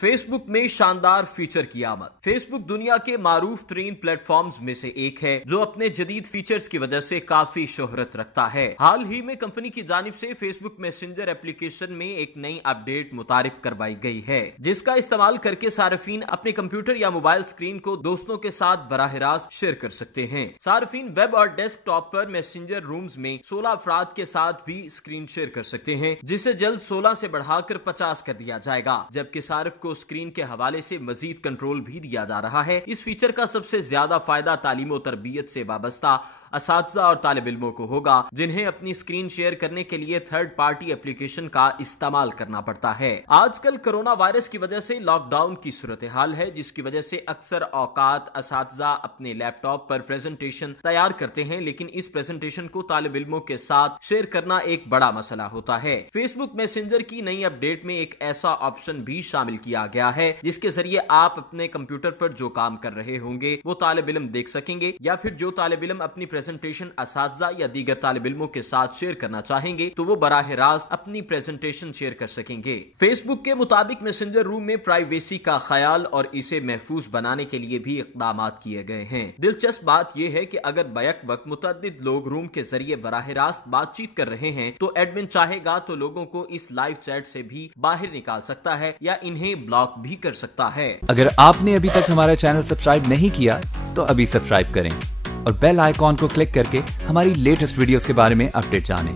Facebook में शानदार feature की आमद। फेसबुक दुनिया के मारूफ तरीन प्लेटफॉर्म्स में से एक है जो अपने जदीद फीचर्स की वजह से काफी शोहरत रखता है। हाल ही में कंपनी की जानिब से फेसबुक मैसेंजर एप्लीकेशन में एक नई अपडेट मुतारिफ करवाई गई है, जिसका इस्तेमाल करके सार्फिन अपने कंप्यूटर या मोबाइल स्क्रीन को दोस्तों के साथ बराह रास्त शेयर कर सकते हैं। सार्फिन वेब और डेस्कटॉप पर मैसेंजर रूम्स में 16 अफराद के साथ भी स्क्रीन शेयर कर सकते हैं, जिसे जल्द 16 से बढ़ाकर 50 कर दिया जाएगा, जबकि सार्फ को स्क्रीन के हवाले से मजीद कंट्रोल भी दिया जा रहा है। इस फीचर का सबसे ज्यादा फायदा तालीम और तरबियत से वाबस्ता असातिज़ा और तालिब इल्मों को होगा, जिन्हें अपनी स्क्रीन शेयर करने के लिए थर्ड पार्टी एप्लीकेशन का इस्तेमाल करना पड़ता है। आजकल कोरोना वायरस की वजह से लॉकडाउन की सूरत हाल है, जिसकी वजह से अक्सर औकात असातिज़ा अपने लैपटॉप पर प्रेजेंटेशन तैयार करते हैं, लेकिन इस प्रेजेंटेशन को तालिब इल्मों के साथ शेयर करना एक बड़ा मसला होता है। फेसबुक मैसेंजर की नई अपडेट में एक ऐसा ऑप्शन भी शामिल किया गया है जिसके जरिए आप अपने कंप्यूटर पर जो काम कर रहे होंगे वो तालिब इल्म देख सकेंगे, या फिर जो तालिब इल्म अपनी प्रेजेंटेशन असातिज़ा या दीगर तालिब इल्मों के साथ शेयर करना चाहेंगे तो वो बराह रास्त अपनी प्रेजेंटेशन शेयर कर सकेंगे। फेसबुक के मुताबिक मैसेंजर रूम में प्राइवेसी का ख्याल और इसे महफूज बनाने के लिए भी इक़दाम किए गए हैं। दिलचस्प बात यह है कि अगर बैक वक्त मुतअद्दिद लोग रूम के जरिए बराह रास्त बातचीत कर रहे हैं तो एडमिन चाहेगा तो लोगों को इस लाइव चैट से भी बाहर निकाल सकता है या इन्हें ब्लॉक भी कर सकता है। अगर आपने अभी तक हमारा चैनल सब्सक्राइब नहीं किया तो अभी सब्सक्राइब करें और बेल आइकॉन को क्लिक करके हमारी लेटेस्ट वीडियोस के बारे में अपडेट जानें।